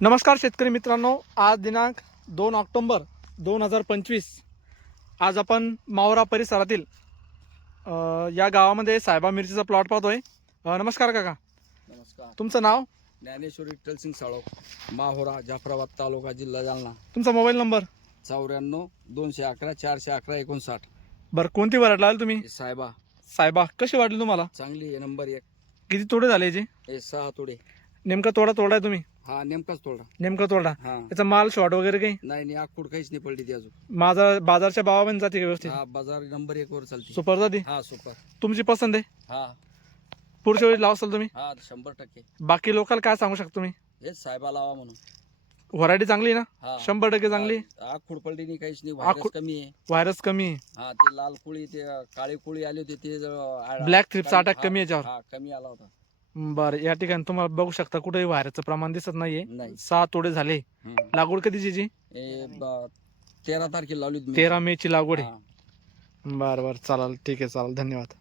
नमस्कार शेतकरी मित्रांनो, आज दिनांक 2 ऑक्टोबर 2025. आज आपण मावरा परिसरातील या गावामध्ये साहेबा मिरचीचा प्लॉट पाहतोय. नमस्कार काका, नमस्कार. तुमचं नाव? ज्ञानेश्वर विठ्ठल सिंग साळो, माहोरा, जाफराबाद तालुका, जिल्हा जालना. तुमचा मोबाईल नंबर? 94 211 411 59. बरं, कोणती व्हरायटी लावली तुम्ही? साहेबा साहेबा कशी वाटली तुम्हाला? चांगली आहे, नंबर 1. किती तोडे झाले याचे? हे 6 तोडे. नेमका तोडाय तुम्ही? हा, नेमकाच तोडा. नेमका तोडा. हा, याचा माल शॉर्ट वगैरे काही? नाही आखूड काहीच नाही पडली ती अजून. माझा बाजारच्या भावामध्ये जाते का व्यवस्थित? हा, बाजार नंबर 1 वर चालते. सुपर जाते? हा, सुपर. तुमची पसंत आहे? हा पुढच्या वेळी लावसाल तुम्ही? हा, 100%. बाकी लोकांना काय सांगू शकता तुम्ही? हेच साहेबा लावा म्हणून. व्हरायटी चांगली ना? हा, 100% चांगली. आखूड पडली नाही, काहीच नाही. व्हायरस कमी आहे. व्हायरस कमी आहे. हा, ते लाल कुळी, ते काळी कुळी आली होती, ते ब्लॅक थ्रिप्स अटॅक कमी याच्यावर. हा, कमी आला होता. बरं, या ठिकाणी तुम्हाला बघू शकता कुठेही व्हायरसचं प्रमाण दिसत नाहीये. नाही. 6 तोडे झाले. हम्म. लागवड कधीची जी? 13 तारखेला लावली होती मी. 13 मे ची लागवड आहे. हा. बरं बरं, चालेल, ठीक आहे, चालेल, धन्यवाद.